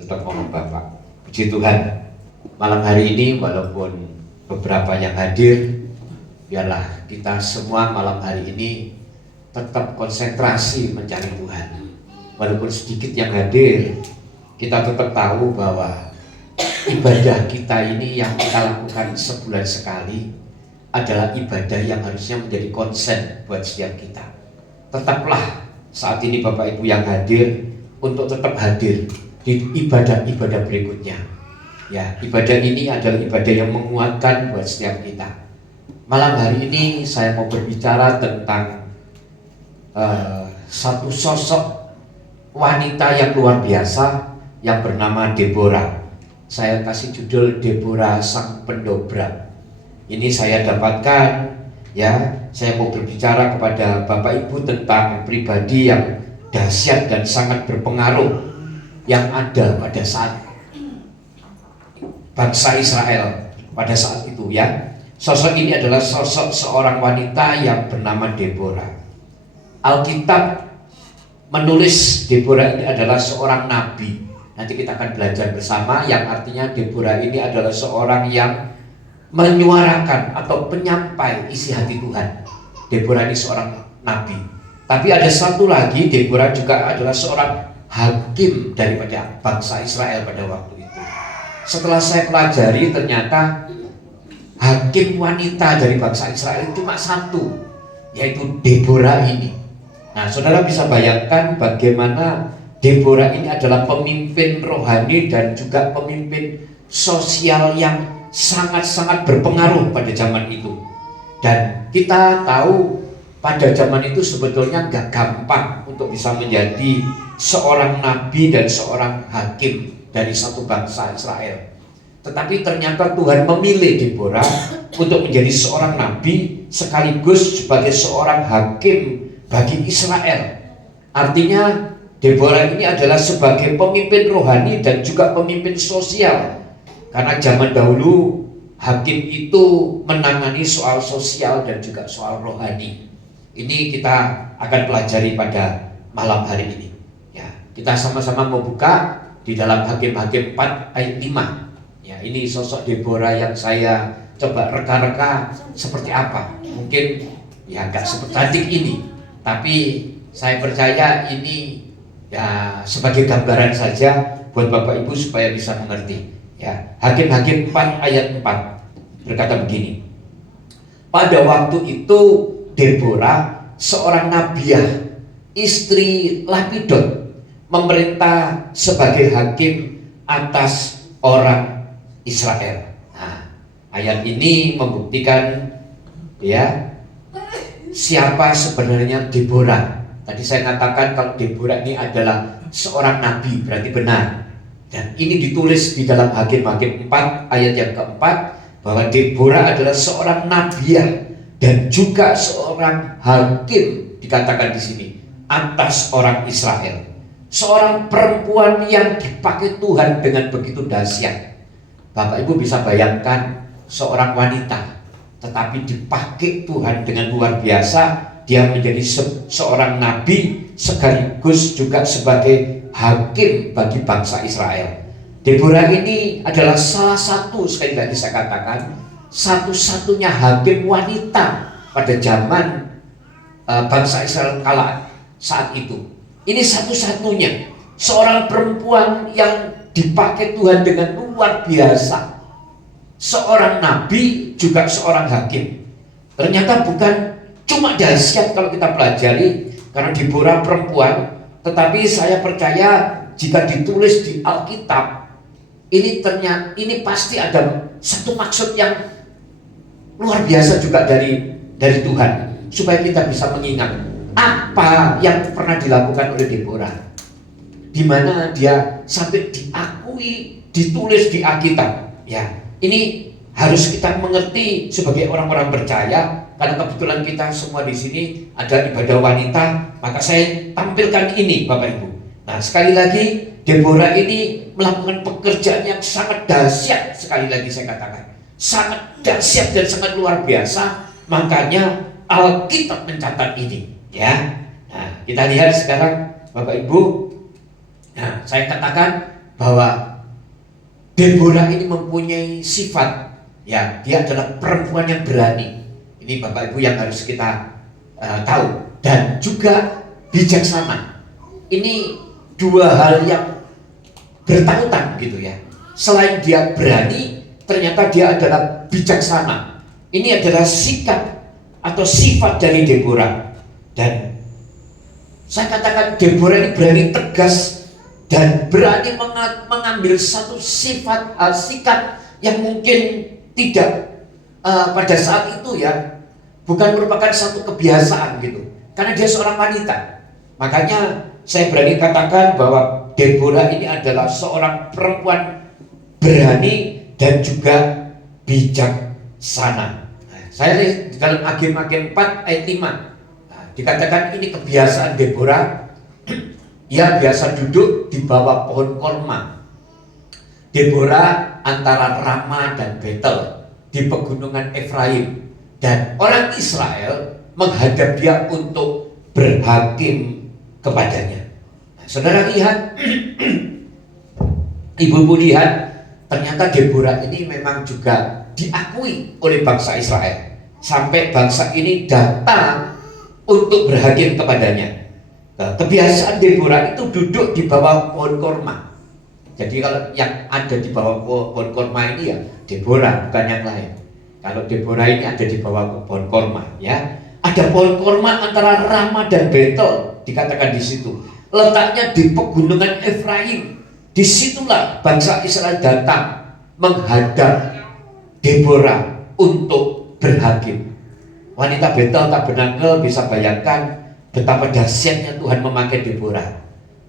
Tetap ngomong Bapak. Puji Tuhan, malam hari ini walaupun beberapa yang hadir, biarlah kita semua malam hari ini tetap konsentrasi mencari Tuhan. Walaupun sedikit yang hadir, kita tetap tahu bahwa ibadah kita ini yang kita lakukan sebulan sekali adalah ibadah yang harusnya menjadi konsen buat setiap kita. Tetaplah saat ini Bapak Ibu yang hadir untuk tetap hadir di ibadah-ibadah berikutnya. Ya, ibadah ini adalah ibadah yang menguatkan buat setiap kita. Malam hari ini saya mau berbicara tentang satu sosok wanita yang luar biasa yang bernama Deborah. Saya kasih judul Deborah Sang Pendobrak. Ini saya dapatkan, ya, saya mau berbicara kepada Bapak Ibu tentang pribadi yang dahsyat dan sangat berpengaruh yang ada pada saat bangsa Israel pada saat itu, ya. Sosok ini adalah sosok seorang wanita yang bernama Deborah. Alkitab menulis Deborah ini adalah seorang nabi. Nanti kita akan belajar bersama, yang artinya Deborah ini adalah seorang yang menyuarakan atau penyampai isi hati Tuhan. Deborah ini seorang nabi. Tapi ada satu lagi, Deborah juga adalah seorang hakim daripada bangsa Israel pada waktu itu. Setelah saya pelajari, ternyata hakim wanita dari bangsa Israel cuma satu, yaitu Deborah ini. Nah, saudara bisa bayangkan bagaimana Deborah ini adalah pemimpin rohani dan juga pemimpin sosial yang sangat-sangat berpengaruh pada zaman itu. Dan kita tahu pada zaman itu sebetulnya gak gampang untuk bisa menjadi seorang nabi dan seorang hakim dari satu bangsa Israel. Tetapi ternyata Tuhan memilih Deborah untuk menjadi seorang nabi sekaligus sebagai seorang hakim bagi Israel. Artinya Deborah ini adalah sebagai pemimpin rohani dan juga pemimpin sosial. Karena zaman dahulu hakim itu menangani soal sosial dan juga soal rohani. Ini kita akan pelajari pada malam hari ini. Ya, kita sama-sama membuka di dalam Hakim-Hakim 4 ayat 5. Ya, ini sosok Deborah yang saya coba reka-reka seperti apa. Mungkin ya nggak seperti ini, tapi saya percaya ini ya sebagai gambaran saja buat Bapak Ibu supaya bisa mengerti. Ya, Hakim-Hakim 4 ayat 4 berkata begini. Pada waktu itu Deborah, seorang nabiah, istri Lapidot, memerintah sebagai hakim atas orang Israel. Nah, ayat ini membuktikan, ya, siapa sebenarnya Deborah. Tadi saya katakan kalau Deborah ini adalah seorang nabi, berarti benar. Dan ini ditulis di dalam Hakim-Hakim 4 ayat yang keempat, bahwa Deborah adalah seorang nabiah dan juga seorang hakim, dikatakan di sini, atas orang Israel. Seorang perempuan yang dipakai Tuhan dengan begitu dahsyat. Bapak Ibu bisa bayangkan seorang wanita, tetapi dipakai Tuhan dengan luar biasa. Dia menjadi seorang nabi sekaligus juga sebagai hakim bagi bangsa Israel. Deborah ini adalah salah satu, sekali lagi saya katakan, satu-satunya hakim wanita pada zaman bangsa Israel kala saat itu. Ini satu-satunya seorang perempuan yang dipakai Tuhan dengan luar biasa. Seorang nabi juga seorang hakim. Ternyata bukan cuma dahsyat kalau kita pelajari karena Deborah perempuan, tetapi saya percaya jika ditulis di Alkitab ini ternyata ini pasti ada satu maksud yang luar biasa juga dari Tuhan, supaya kita bisa mengingat apa yang pernah dilakukan oleh Deborah, di mana dia sampai diakui, ditulis di Alkitab. Ya, ini harus kita mengerti sebagai orang-orang percaya. Karena kebetulan kita semua di sini ada ibadah wanita, maka saya tampilkan ini, Bapak Ibu. Nah, sekali lagi Deborah ini melakukan pekerjaan yang sangat dahsyat. Sekali lagi saya katakan, sangat dahsyat dan sangat luar biasa. Makanya Alkitab mencatat ini, ya. Nah, kita lihat sekarang Bapak Ibu. Nah, saya katakan bahwa Deborah ini mempunyai sifat, ya, dia adalah perempuan yang berani. Ini Bapak Ibu yang harus kita tahu, dan juga bijaksana. Ini dua hal yang bertautan gitu ya. Selain dia berani, ternyata dia adalah bijaksana. Ini adalah sikap atau sifat dari Deborah. Dan saya katakan Deborah ini berani tegas dan berani mengambil satu sifat sikap yang mungkin tidak pada saat itu ya, bukan merupakan satu kebiasaan gitu, karena dia seorang wanita. Makanya saya berani katakan bahwa Deborah ini adalah seorang perempuan berani dan juga bijaksana. Saya lihat di dalam Hakim-Hakim 4 ayat 5, dikatakan ini kebiasaan Deborah. Ia biasa duduk di bawah pohon korma. Deborah antara Rama dan Betel di pegunungan Efraim, dan orang Israel menghadap dia untuk berhakim kepadanya. Nah, saudara lihat, ibu-ibu lihat, ternyata Deborah ini memang juga diakui oleh bangsa Israel, sampai bangsa ini datang untuk berhakim kepadanya. Kebiasaan Deborah itu duduk di bawah pohon korma. Jadi kalau yang ada di bawah pohon korma ini ya Deborah, bukan yang lain. Kalau Deborah ini ada di bawah pohon korma, ya. Ada pohon korma antara Rama dan Betel, dikatakan di situ. Letaknya di pegunungan Efraim. Disitulah bangsa Israel datang menghadap Deborah untuk berhakim. Wanita Betel Tabernakel bisa bayangkan betapa dahsyatnya Tuhan memakai Deborah.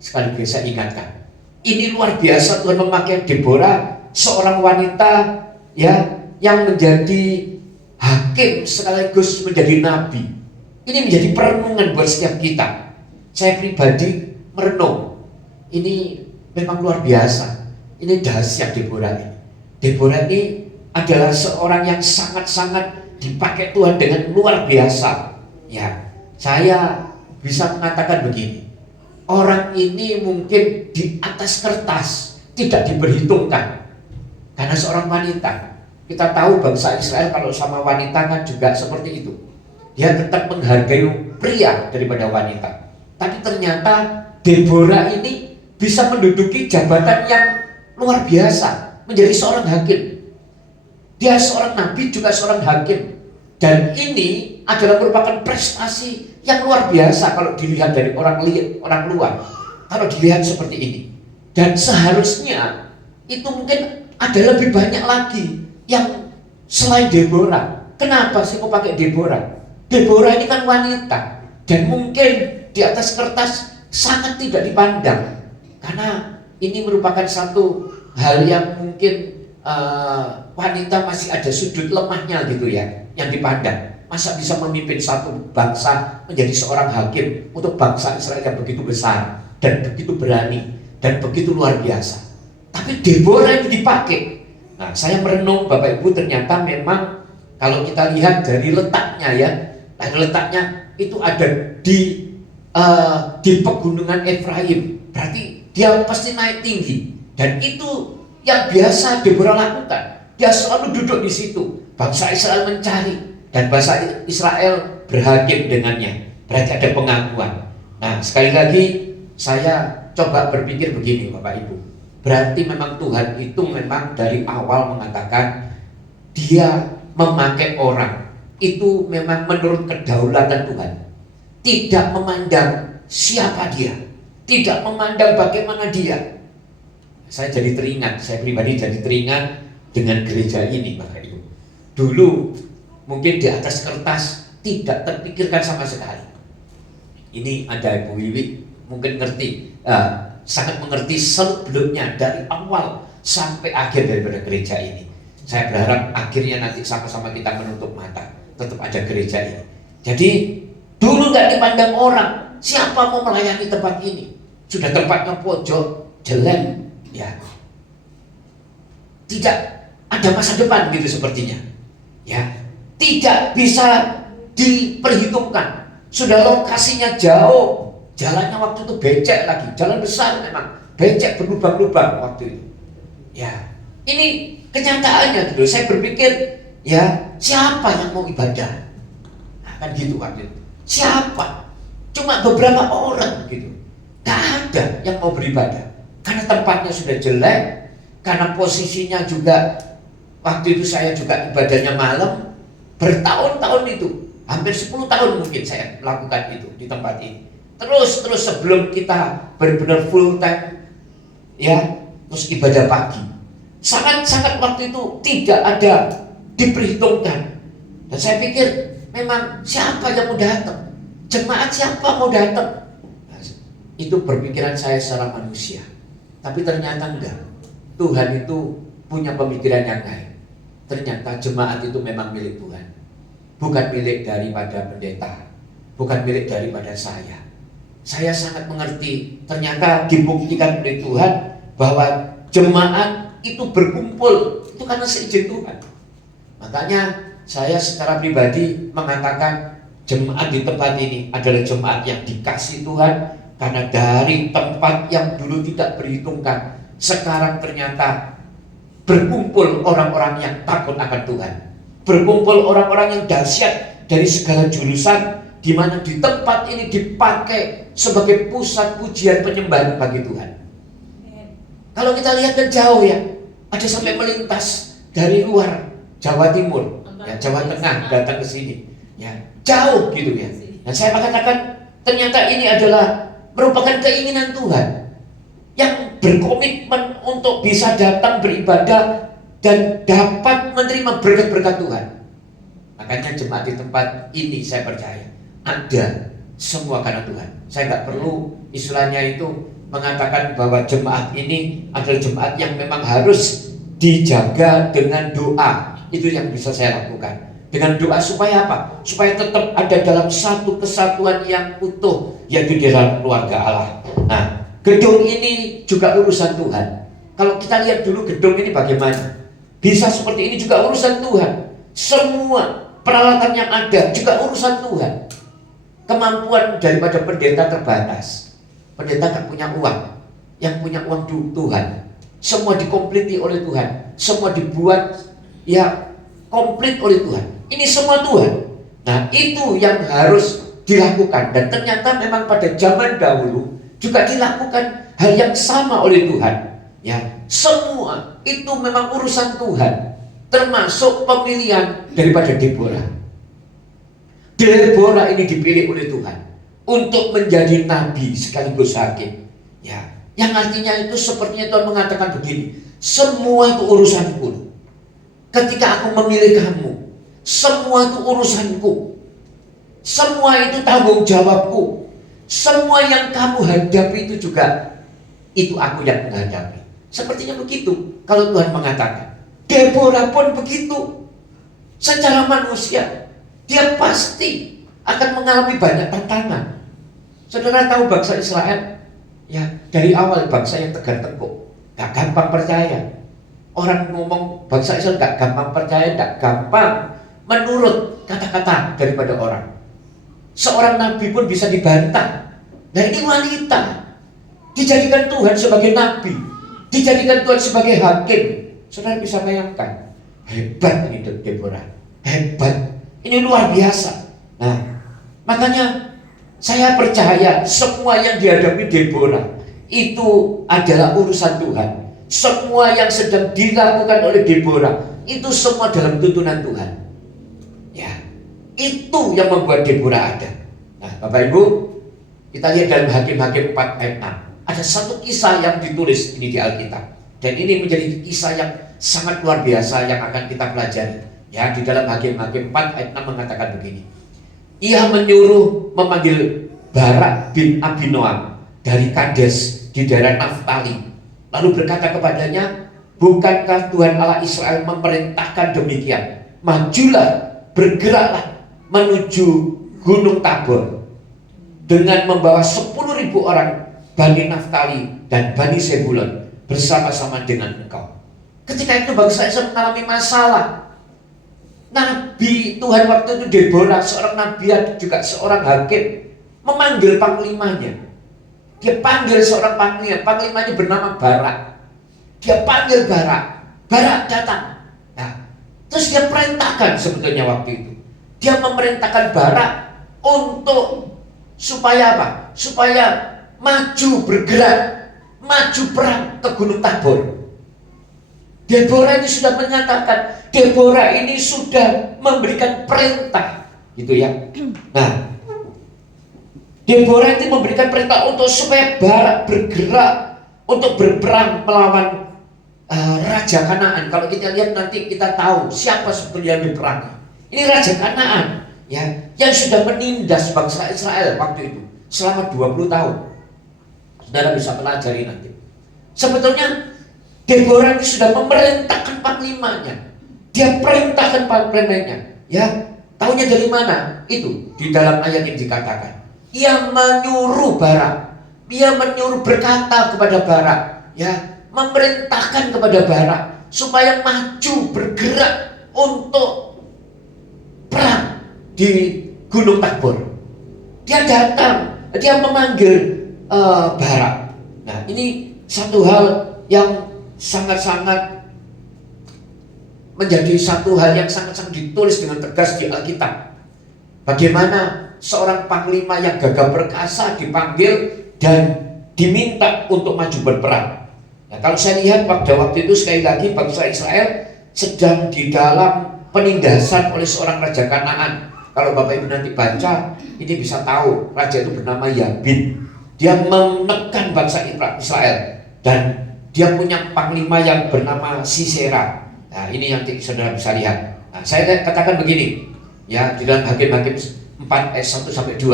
Sekali saya ingatkan, ini luar biasa Tuhan memakai Deborah, seorang wanita ya yang menjadi hakim sekaligus menjadi nabi. Ini menjadi perenungan buat setiap kita. Saya pribadi merenung, ini memang luar biasa. Ini dahsyat Deborah ini. Deborah ini adalah seorang yang sangat-sangat dipakai Tuhan dengan luar biasa. Ya, saya bisa mengatakan begini, orang ini mungkin di atas kertas tidak diperhitungkan karena seorang wanita. Kita tahu bangsa Israel kalau sama wanita kan juga seperti itu, dia tetap menghargai pria daripada wanita. Tapi ternyata Deborah ini bisa menduduki jabatan yang luar biasa, menjadi seorang hakim. Dia seorang nabi juga seorang hakim, dan ini adalah merupakan prestasi yang luar biasa kalau dilihat dari orang luar. Kalau dilihat seperti ini, dan seharusnya itu mungkin ada lebih banyak lagi yang selain Deborah. Kenapa sih kok pakai Deborah? Deborah ini kan wanita, dan mungkin di atas kertas sangat tidak dipandang, karena ini merupakan satu hal yang mungkin wanita masih ada sudut lemahnya gitu ya, yang dipandang. Masa bisa memimpin satu bangsa menjadi seorang hakim untuk bangsa Israel yang begitu besar dan begitu berani dan begitu luar biasa. Tapi Deborah itu dipakai. Nah, saya merenung Bapak Ibu, ternyata memang kalau kita lihat dari letaknya ya, letaknya itu ada di pegunungan Efraim. Berarti dia pasti naik tinggi, dan itu yang biasa Deborah lakukan. Dia selalu duduk di situ. Bangsa Israel mencari, dan bangsa Israel berhakim dengannya. Berarti ada pengakuan. Nah, sekali lagi saya coba berpikir begini Bapak Ibu, berarti memang Tuhan itu memang dari awal mengatakan dia memakai orang itu memang menurut kedaulatan Tuhan, tidak memandang siapa dia, tidak memandang bagaimana dia. Saya jadi teringat, saya pribadi jadi teringat dengan gereja ini Bapak Ibu. Dulu mungkin di atas kertas tidak terpikirkan sama sekali. Ini ada Ibu Wiwi mungkin ngerti, sangat mengerti seluk-beluknya dari awal sampai akhir daripada gereja ini. Saya berharap akhirnya nanti sama-sama kita menutup mata, tetap ada gereja ini. Jadi dulu gak dipandang orang, siapa mau melayani tempat ini? Sudah tempatnya pojok, jelek, ya, tidak ada masa depan gitu sepertinya, ya, tidak bisa diperhitungkan. Sudah lokasinya jauh, jalannya waktu itu becek lagi, jalan besar memang, becek berlubang-lubang waktu itu. Ya, ini kenyataannya gitu. Saya berpikir, ya siapa yang mau ibadah? Nah, kan gitu waktu itu. Siapa? Cuma beberapa orang gitu. Gak ada yang mau beribadah. Karena tempatnya sudah jelek, karena posisinya juga waktu itu saya juga ibadahnya malam, bertahun-tahun itu, hampir 10 tahun mungkin saya melakukan itu di tempat ini. Terus sebelum kita benar-benar full time, ya, terus ibadah pagi. Sangat waktu itu tidak ada diperhitungkan. Dan saya pikir memang siapa yang mau datang? Jemaat siapa mau datang? Nah, itu berpikiran saya secara manusia. Tapi ternyata enggak. Tuhan itu punya pemikiran yang lain. Ternyata jemaat itu memang milik Tuhan. Bukan milik daripada pendeta. Bukan milik daripada saya. Saya sangat mengerti, ternyata dibuktikan oleh Tuhan bahwa jemaat itu berkumpul itu karena seizin Tuhan. Makanya saya secara pribadi mengatakan jemaat di tempat ini adalah jemaat yang dikasih Tuhan, karena dari tempat yang dulu tidak berhitungkan, sekarang ternyata berkumpul orang-orang yang takut akan Tuhan, berkumpul orang-orang yang dahsyat dari segala jurusan, di mana di tempat ini dipakai sebagai pusat pujian penyembahan bagi Tuhan. Kalau kita lihat ke jauh ya, ada sampai melintas dari luar Jawa Timur, ya, Jawa Tengah datang ke sini, ya, jauh gitu ya. Dan saya mengatakan ternyata ini adalah merupakan keinginan Tuhan yang berkomitmen untuk bisa datang beribadah dan dapat menerima berkat-berkat Tuhan. Makanya jemaat di tempat ini saya percaya ada semua karena Tuhan. Saya nggak perlu istilahnya itu mengatakan bahwa jemaat ini adalah jemaat yang memang harus dijaga dengan doa. Itu yang bisa saya lakukan. Dengan doa supaya apa? Supaya tetap ada dalam satu kesatuan yang utuh, yaitu di dalam keluarga Allah. Nah, gedung ini juga urusan Tuhan. Kalau kita lihat dulu gedung ini bagaimana, bisa seperti ini juga urusan Tuhan. Semua peralatan yang ada juga urusan Tuhan. Kemampuan daripada pendeta terbatas. Pendeta gak punya uang. Yang punya uang Tuhan. Semua dikompliti oleh Tuhan. Semua dibuat ya komplit oleh Tuhan. Ini semua Tuhan. Nah, itu yang harus dilakukan. Dan ternyata memang pada zaman dahulu juga dilakukan hal yang sama oleh Tuhan. Ya, semua itu memang urusan Tuhan. Termasuk pemilihan daripada Deborah. Deborah ini dipilih oleh Tuhan untuk menjadi nabi sekaligus hakim. Ya, yang artinya itu sepertinya Tuhan mengatakan begini, semua itu urusanku. Ketika aku memilih kamu, semua itu urusanku. Semua itu tanggung jawabku. Semua yang kamu hadapi itu juga itu aku yang menghadapi. Sepertinya begitu kalau Tuhan mengatakan. Deborah pun begitu. Secara manusia dia pasti akan mengalami banyak tantangan. Saudara tahu bangsa Israel, ya, dari awal bangsa yang tegar tengkuk, gak gampang percaya. Orang ngomong bangsa Israel gak gampang percaya, gak gampang menurut kata-kata daripada orang. Seorang nabi pun bisa dibantah. Nah, ini wanita dijadikan Tuhan sebagai nabi, dijadikan Tuhan sebagai hakim. Saudara bisa bayangkan, hebat ini Deborah, hebat. Ini luar biasa. Nah, makanya saya percaya semua yang dihadapi Deborah itu adalah urusan Tuhan. Semua yang sedang dilakukan oleh Deborah itu semua dalam tuntunan Tuhan. Ya, itu yang membuat Deborah ada. Nah, Bapak Ibu, kita lihat dalam Hakim-Hakim 4 ayat 6. Ada satu kisah yang ditulis ini di Alkitab. Dan ini menjadi kisah yang sangat luar biasa yang akan kita pelajari. Ya, di dalam Hakim-Hakim 4 ayat 6 mengatakan begini. Ia menyuruh memanggil Barak bin Abinoam dari Kades di daerah Naftali. Lalu berkata kepadanya, bukankah Tuhan Allah Israel memerintahkan demikian? Majulah, bergeraklah menuju Gunung Tabor dengan membawa 10.000 orang Bani Naftali dan Bani Zebulon bersama-sama dengan engkau. Ketika itu bangsa Israel mengalami masalah. Nabi Tuhan waktu itu Deborah, seorang nabi juga seorang hakim, memanggil panglimanya. Dia panggil seorang panglima, panglimanya bernama Barak. Dia panggil Barak, Barak datang. Nah, terus dia perintahkan sebetulnya waktu itu. Dia memerintahkan Barak untuk supaya apa? Supaya maju bergerak, maju perang ke Gunung Tabor. Deborah ini sudah menyatakan, Deborah ini sudah memberikan perintah, gitu ya. Nah, Deborah itu memberikan perintah untuk supaya Barak bergerak untuk berperang melawan Raja Kanaan. Kalau kita lihat nanti kita tahu siapa sebetulnya yang diperangi. Ini Raja Kanaan, ya, yang sudah menindas bangsa Israel waktu itu selama 20 tahun. Saudara bisa pelajari nanti. Sebetulnya Deborah ini sudah memerintahkan panglimanya. Dia perintahkan panglimanya. Ya, tahunya dari mana? Itu di dalam ayat yang dikatakan. Ia menyuruh Barak. Dia menyuruh berkata kepada Barak, ya, memerintahkan kepada Barak supaya maju bergerak untuk perang di Gunung Tabor. Dia datang, dia memanggil Barak. Nah, ini satu hal yang sangat-sangat menjadi satu hal yang sangat-sangat ditulis dengan tegas di Alkitab. Bagaimana seorang panglima yang gagah perkasa dipanggil dan diminta untuk maju berperang. Nah, kalau saya lihat pada waktu itu sekali lagi bangsa Israel sedang di dalam penindasan oleh seorang raja Kanaan. Kalau Bapak Ibu nanti baca, ini bisa tahu raja itu bernama Yabin. Dia menekan bangsa Israel dan dia punya panglima yang bernama Sisera. Nah, ini yang saudara bisa lihat. Nah, saya katakan begini, ya, di dalam Hakim-Hakim 4 ayat 1 sampai 2.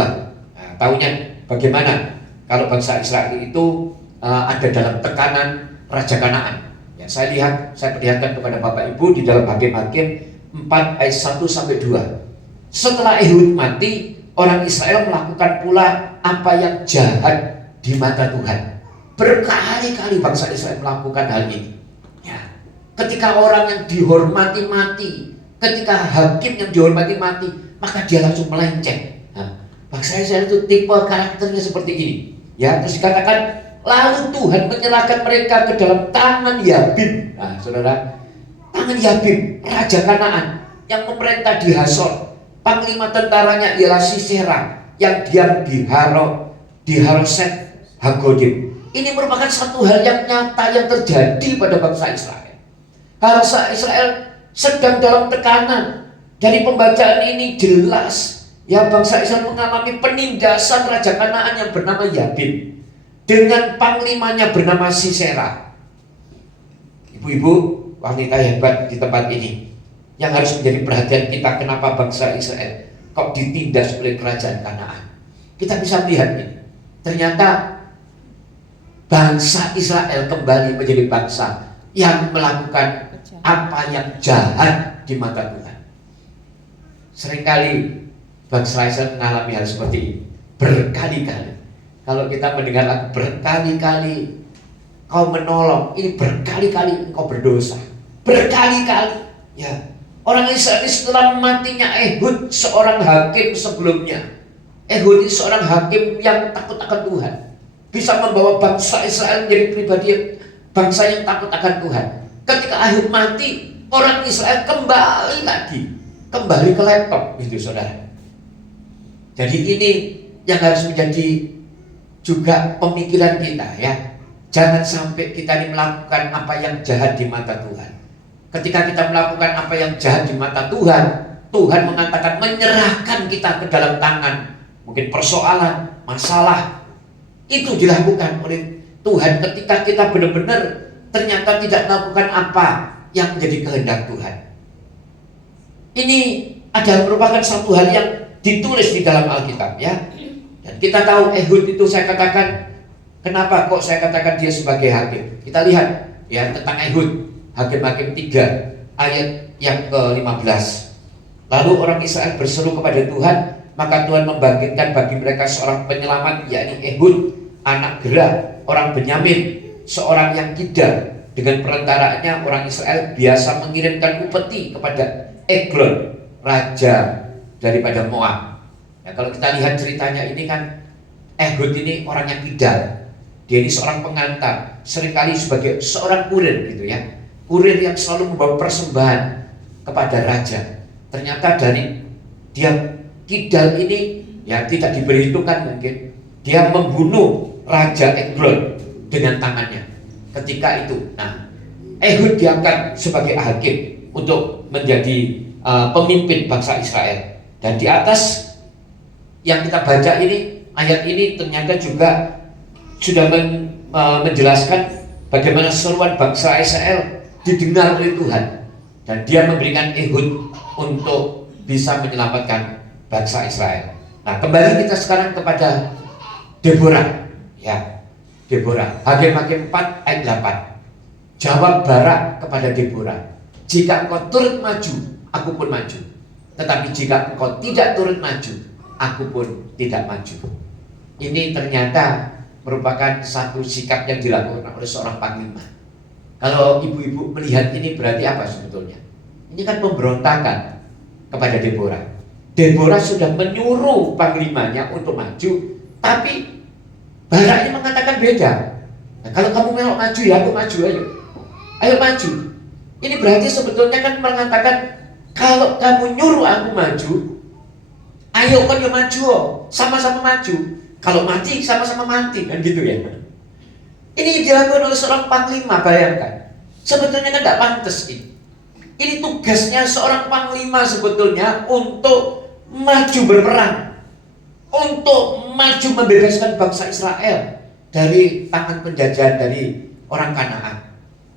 Nah, tahunya bagaimana kalau bangsa Israel itu ada dalam tekanan Raja Kanaan. Ya, saya perlihatkan kepada Bapak Ibu di dalam Hakim-Hakim 4 ayat 1 sampai 2. Setelah Ehud mati, orang Israel melakukan pula apa yang jahat di mata Tuhan. Berkali-kali bangsa Israel melakukan hal ini. Ya. Ketika orang yang dihormati mati, ketika hakim yang dihormati mati, maka dia langsung melenceng. Nah, bangsa Israel itu tipe karakternya seperti ini. Ya, terus dikatakan, lalu Tuhan menyerahkan mereka ke dalam tangan Yabin. Nah, saudara, tangan Yabin, Raja Kanaan yang memerintah di Hasor. Panglima tentaranya ialah Sisera yang diam di Haroset Hagodim. Ini merupakan satu hal yang nyata yang terjadi pada bangsa Israel. Bangsa Israel sedang dalam tekanan. Dari pembacaan ini jelas, ya, bangsa Israel mengalami penindasan Raja Kanaan yang bernama Yabin dengan panglimanya bernama Sisera. Ibu-ibu, wanita hebat di tempat ini yang harus menjadi perhatian kita, kenapa bangsa Israel kok ditindas oleh kerajaan Kanaan. Kita bisa melihat ini. Ternyata bangsa Israel kembali menjadi bangsa yang melakukan apa yang jahat di mata Tuhan. Seringkali bangsa Israel mengalami hal seperti ini. Berkali-kali. Kalau kita mendengar lagu berkali-kali kau menolong, ini berkali-kali engkau berdosa. Berkali-kali. Ya. Orang Israel setelah matinya Ehud, seorang hakim sebelumnya. Ehud ini seorang hakim yang takut akan Tuhan. Bisa membawa bangsa Israel menjadi pribadi bangsa yang takut akan Tuhan. Ketika Ehud mati, orang Israel kembali lagi. Kembali ke laptop, gitu saudara. Jadi ini yang harus menjadi juga pemikiran kita, ya. Jangan sampai kita ini melakukan apa yang jahat di mata Tuhan. Ketika kita melakukan apa yang jahat di mata Tuhan, Tuhan mengatakan menyerahkan kita ke dalam tangan. Mungkin persoalan, masalah, itu dilakukan oleh Tuhan ketika kita benar-benar ternyata tidak melakukan apa yang menjadi kehendak Tuhan. Ini adalah merupakan satu hal yang ditulis di dalam Alkitab, ya. Dan kita tahu Ehud itu, saya katakan, kenapa kok saya katakan dia sebagai hakim? Kita lihat, ya, tentang Ehud. Hakim-Hakim 3 ayat yang ke-15. Lalu orang Israel berseru kepada Tuhan, maka Tuhan membangkitkan bagi mereka seorang penyelamat, yakni Ehud, anak Gera, orang Benyamin, seorang yang kidal. Dengan perantaraannya orang Israel biasa mengirimkan upeti kepada Eglon, raja daripada Moab. Ya, kalau kita lihat ceritanya ini kan Ehud ini orang yang kidal. Dia ini seorang pengantar, seringkali sebagai seorang kurir gitu ya. Kurir yang selalu membawa persembahan kepada raja. Ternyata dari dia kidal ini ya tidak diperhitungkan mungkin. Dia membunuh Raja Eglon dengan tangannya. Ketika itu, nah Ehud diangkat sebagai hakim untuk menjadi pemimpin bangsa Israel. Dan di atas yang kita baca ini, ayat ini ternyata juga sudah menjelaskan bagaimana seruan bangsa Israel didengar oleh Tuhan, dan dia memberikan Ehud untuk bisa menyelamatkan bangsa Israel. Nah, kembali kita sekarang kepada Deborah, ya, Deborah, Hakim-Hakim 4 ayat 8. Jawab Barak kepada Deborah, jika engkau turut maju, aku pun maju. Tetapi jika engkau tidak turut maju, aku pun tidak maju. Ini ternyata merupakan satu sikap yang dilakukan oleh seorang panglima. Kalau ibu-ibu melihat ini berarti apa sebetulnya? Ini kan pemberontakan kepada Deborah. Deborah sudah menyuruh panglimanya untuk maju, tapi Barak ini mengatakan beda. Nah, kalau kamu mau maju ya aku maju, ayo maju. Ini berarti sebetulnya kan mengatakan kalau kamu nyuruh aku maju, ayo kan ya maju, sama-sama maju. Kalau mati sama-sama mati, kan gitu ya. Ini dilakukan oleh seorang panglima, bayangkan. Sebetulnya kan tidak pantas ini. Ini tugasnya seorang panglima sebetulnya untuk maju berperang, untuk maju membebaskan bangsa Israel dari tangan penjajahan dari orang Kanaan.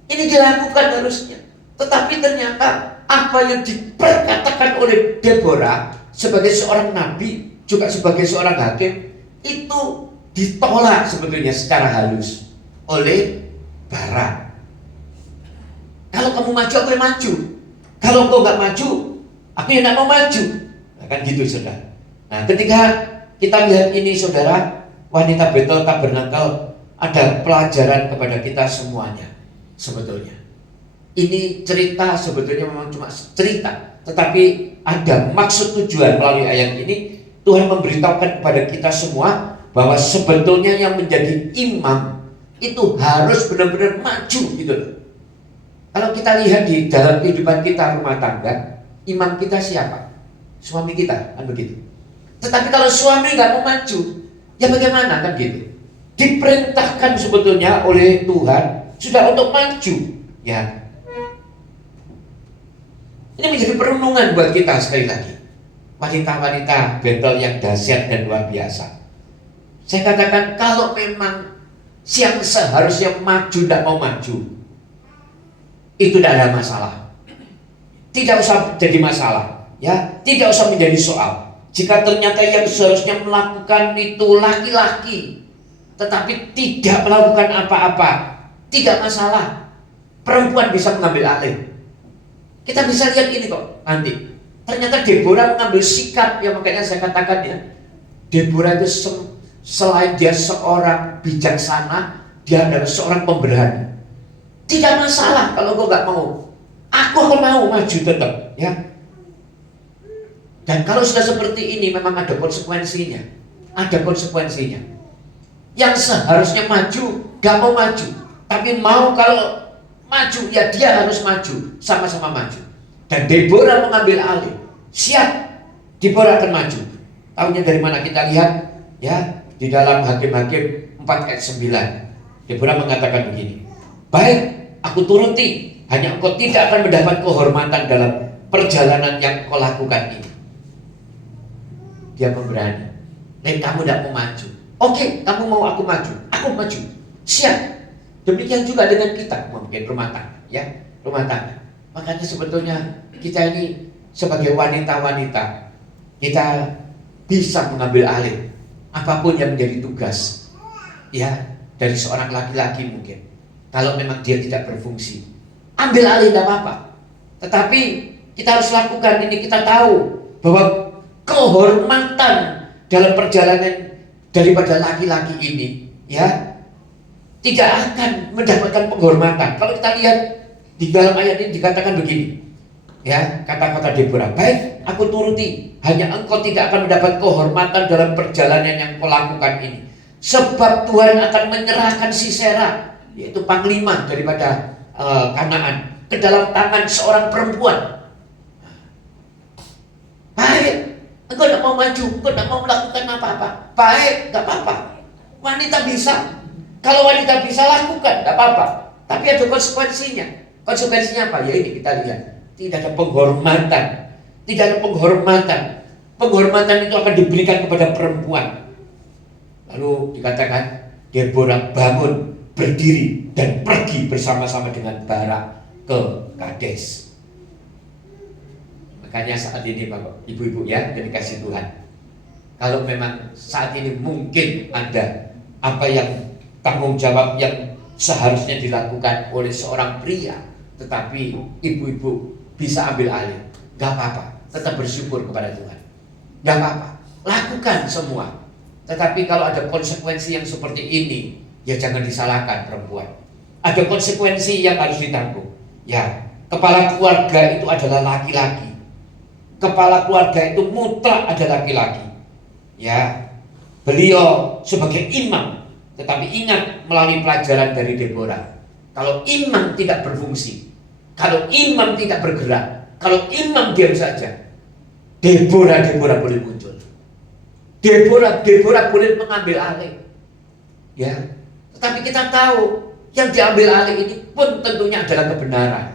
Ini dilakukan harusnya. Tetapi ternyata apa yang diperkatakan oleh Deborah sebagai seorang nabi, juga sebagai seorang hakim, itu ditolak sebetulnya secara halus oleh Barak. Kalau kamu maju, aku yang maju. Kalau kau nggak maju, aku yang nggak mau maju. Nah, kan gitu, saudara. Nah, ketika kita lihat ini, saudara, wanita Betel Tabernakel ada pelajaran kepada kita semuanya. Sebetulnya ini cerita sebetulnya memang cuma cerita, tetapi ada maksud tujuan melalui ayat ini. Tuhan memberitahukan kepada kita semua bahwa sebetulnya yang menjadi imam itu harus benar-benar maju gitu loh. Kalau kita lihat di dalam kehidupan kita rumah tangga, imam kita siapa? Suami kita, kan begitu. Tetapi kalau suami nggak mau maju, ya bagaimana, kan gitu. Diperintahkan sebetulnya oleh Tuhan sudah untuk maju, ya. Ini menjadi perenungan buat kita sekali lagi. Wanita-wanita Betel yang dahsyat dan luar biasa. Saya katakan kalau memang yang seharusnya maju tidak mau maju, itu tidak ada masalah. Tidak usah jadi masalah, ya. Tidak usah menjadi soal. Jika ternyata yang seharusnya melakukan itu laki-laki, tetapi tidak melakukan apa-apa, tidak masalah. Perempuan bisa mengambil alih. Kita bisa lihat ini kok nanti. Ternyata Deborah mengambil sikap, yang makanya saya katakan ya, Deborah itu selain dia seorang bijaksana, dia adalah seorang pemberani. Tidak masalah kalau kau nggak mau, aku akan mau maju tetap, ya. Dan kalau sudah seperti ini memang ada konsekuensinya, ada konsekuensinya. Yang seharusnya maju nggak mau maju, tapi mau kalau maju ya dia harus maju, sama-sama maju. Dan Deborah mengambil alih. Siap, Deborah akan maju. Tahunya dari mana kita lihat? Ya, di dalam Hakim-Hakim 4 ayat 9. Deborah mengatakan begini, baik, aku turuti, hanya engkau tidak akan mendapat kehormatan dalam perjalanan yang kau lakukan ini. Dia pemberani. Dan kamu tidak mau maju. Oke, kamu mau aku maju, aku maju. Siap. Demikian juga dengan kita, mungkin rumah tangga, ya, rumah tangga. Makanya sebetulnya kita ini sebagai wanita-wanita, kita bisa mengambil alih apapun yang menjadi tugas, ya, dari seorang laki-laki mungkin. Kalau memang dia tidak berfungsi, ambil alih tidak apa-apa. Tetapi kita harus lakukan ini. Kita tahu bahwa kehormatan dalam perjalanan daripada laki-laki ini, ya, tidak akan mendapatkan penghormatan. Kalau kita lihat di dalam ayat ini dikatakan begini, ya, kata-kata Deborah, baik, aku turuti, hanya engkau tidak akan mendapat kehormatan dalam perjalanan yang kau lakukan ini. Sebab Tuhan akan menyerahkan Sisera, yaitu panglima daripada Kanaan, ke dalam tangan seorang perempuan. Baik, engkau tidak mau maju, engkau tidak mau melakukan apa-apa. Baik, tidak apa-apa. Wanita bisa. Kalau wanita bisa, lakukan, tidak apa-apa. Tapi ada konsekuensinya. Konsekuensinya apa? Ya ini kita lihat. Tidak ada penghormatan. Tidak ada penghormatan. Penghormatan itu akan diberikan kepada perempuan. Lalu dikatakan Deborah bangun, berdiri, dan pergi bersama-sama dengan Barak ke Kades. Makanya saat ini Bapak, Ibu-ibu ya, yang dikasih Tuhan, kalau memang saat ini mungkin ada apa yang tanggung jawab yang seharusnya dilakukan oleh seorang pria, tetapi ibu-ibu bisa ambil alih, gak apa-apa, tetap bersyukur kepada Tuhan, gak apa-apa, lakukan semua. Tetapi kalau ada konsekuensi yang seperti ini, ya jangan disalahkan perempuan. Ada konsekuensi yang harus ditanggung. Ya, kepala keluarga itu adalah laki-laki. Kepala keluarga itu mutlak ada laki-laki. Ya, beliau sebagai imam. Tetapi ingat melalui pelajaran dari Deborah, kalau imam tidak berfungsi, kalau imam tidak bergerak, kalau imam diam saja, Deborah boleh muncul. Deborah boleh mengambil alih. Ya, tetapi kita tahu yang diambil alih ini pun tentunya adalah kebenaran.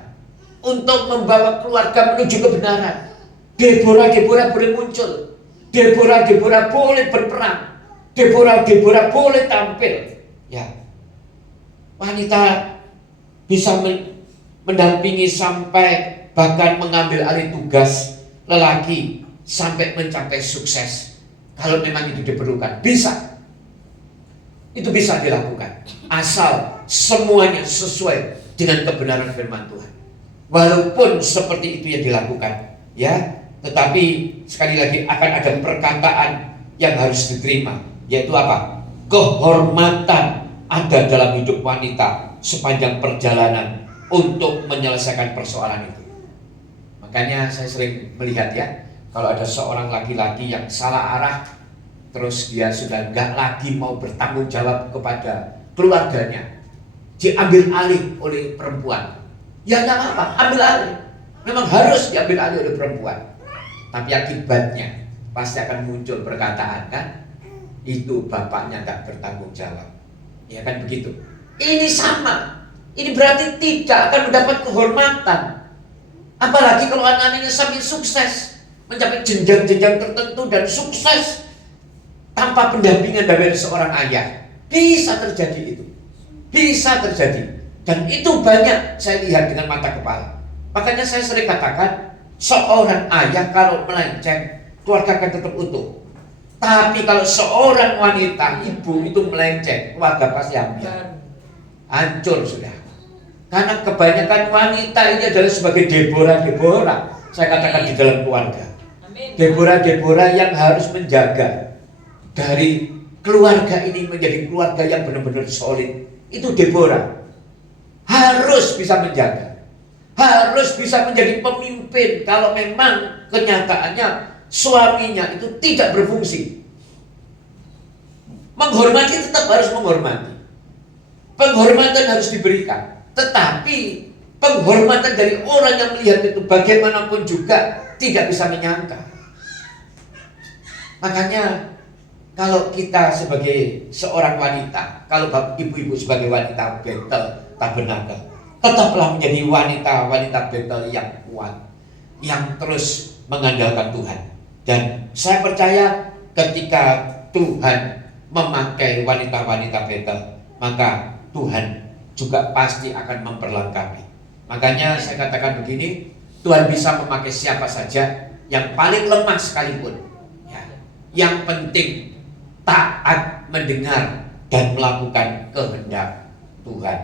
Untuk membawa keluarga menuju kebenaran, Deborah boleh muncul. Deborah boleh berperang. Deborah boleh tampil. Ya, wanita bisa mendampingi sampai bahkan mengambil alih tugas lelaki sampai mencapai sukses. Kalau memang itu diperlukan, bisa. Itu bisa dilakukan. Asal semuanya sesuai dengan kebenaran firman Tuhan. Walaupun seperti itu yang dilakukan, ya, tetapi sekali lagi akan ada perkataan yang harus diterima, yaitu apa? Kehormatan ada dalam hidup wanita sepanjang perjalanan untuk menyelesaikan persoalan itu. Makanya saya sering melihat ya, kalau ada seorang laki-laki yang salah arah, terus dia sudah nggak lagi mau bertanggung jawab kepada keluarganya, diambil alih oleh perempuan. Ya nggak apa-apa, ambil alih. Memang harus diambil alih oleh perempuan. Tapi akibatnya pasti akan muncul perkataan kan, itu bapaknya nggak bertanggung jawab. Ya kan begitu. Ini sama. Ini berarti tidak akan mendapat kehormatan. Apalagi kalau anak-anaknya sampai sukses, mencapai jenjang-jenjang tertentu dan sukses tanpa pendampingan dari seorang ayah. Bisa terjadi itu. Bisa terjadi. Dan itu banyak saya lihat dengan mata kepala. Makanya saya sering katakan, seorang ayah kalau melenceng, keluarga akan tetap utuh. Tapi kalau seorang wanita, ibu itu melenceng, keluarga pasti hancur sudah. Karena kebanyakan wanita ini adalah sebagai Deborah, saya katakan di dalam keluarga. Deborah yang harus menjaga dari keluarga ini menjadi keluarga yang benar-benar solid. Itu Deborah harus bisa menjaga, harus bisa menjadi pemimpin. Kalau memang kenyataannya suaminya itu tidak berfungsi, menghormati tetap harus menghormati, penghormatan harus diberikan. Tetapi penghormatan dari orang yang melihat itu bagaimanapun juga tidak bisa menyangka. Makanya kalau kita sebagai seorang wanita, kalau ibu-ibu sebagai wanita Betel Tabernakel, tetaplah menjadi wanita-wanita Betel yang kuat, yang terus mengandalkan Tuhan. Dan saya percaya ketika Tuhan memakai wanita-wanita Betel, maka Tuhan juga pasti akan memperlengkapi. Makanya saya katakan begini, Tuhan bisa memakai siapa saja, yang paling lemah sekalipun. Yang penting taat mendengar dan melakukan kehendak Tuhan.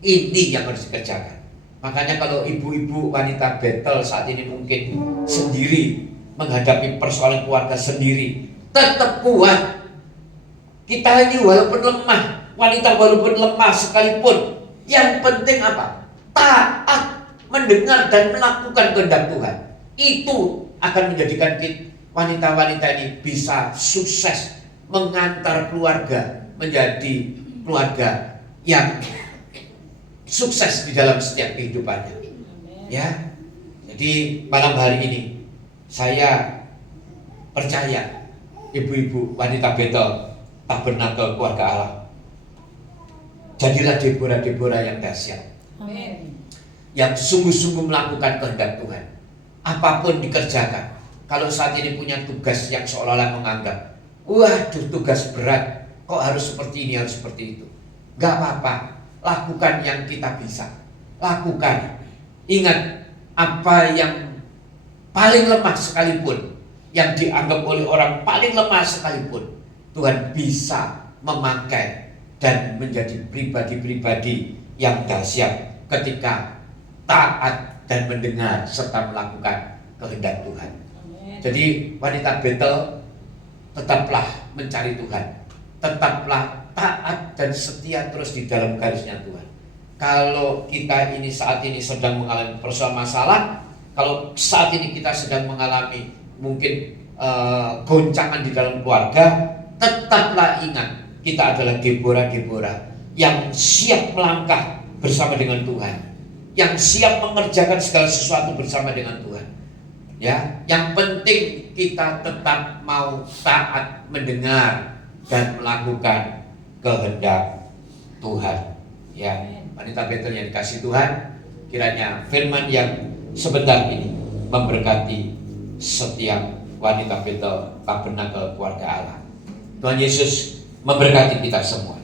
Ini yang harus dikerjakan. Makanya kalau ibu-ibu wanita Betel saat ini mungkin sendiri menghadapi persoalan keluarga sendiri, tetap kuat. Kita ini walaupun lemah, wanita walaupun lemah sekalipun, yang penting apa? Taat mendengar dan melakukan kehendak Tuhan. Itu akan menjadikan kita wanita-wanita ini bisa sukses mengantar keluarga menjadi keluarga yang sukses di dalam setiap kehidupannya. Ya, jadi malam hari ini saya percaya ibu-ibu wanita Betel Tabernakel Keluarga Allah, jadilah Deborah-Deborah yang dahsyat, yang sungguh-sungguh melakukan kehendak Tuhan. Apapun dikerjakan. Kalau saat ini punya tugas yang seolah-olah menganggap, waduh tugas berat, kok harus seperti ini, harus seperti itu. Gak apa-apa, lakukan yang kita bisa. Lakukan. Ingat, apa yang paling lemah sekalipun, yang dianggap oleh orang paling lemah sekalipun, Tuhan bisa memakai dan menjadi pribadi-pribadi yang dahsyat ketika taat dan mendengar serta melakukan kehendak Tuhan. Jadi wanita Betel, tetaplah mencari Tuhan, tetaplah taat dan setia terus di dalam garisnya Tuhan. Kalau kita ini saat ini sedang mengalami persoalan masalah, kalau saat ini kita sedang mengalami mungkin goncangan di dalam keluarga, tetaplah ingat kita adalah Deborah-Deborah yang siap melangkah bersama dengan Tuhan, yang siap mengerjakan segala sesuatu bersama dengan Tuhan. Ya, yang penting kita tetap mau taat mendengar dan melakukan kehendak Tuhan. Ya, wanita Betel yang dikasih Tuhan, kiranya firman yang sebentar ini memberkati setiap wanita Betel Tabernakel Keluarga Allah. Tuhan Yesus memberkati kita semua.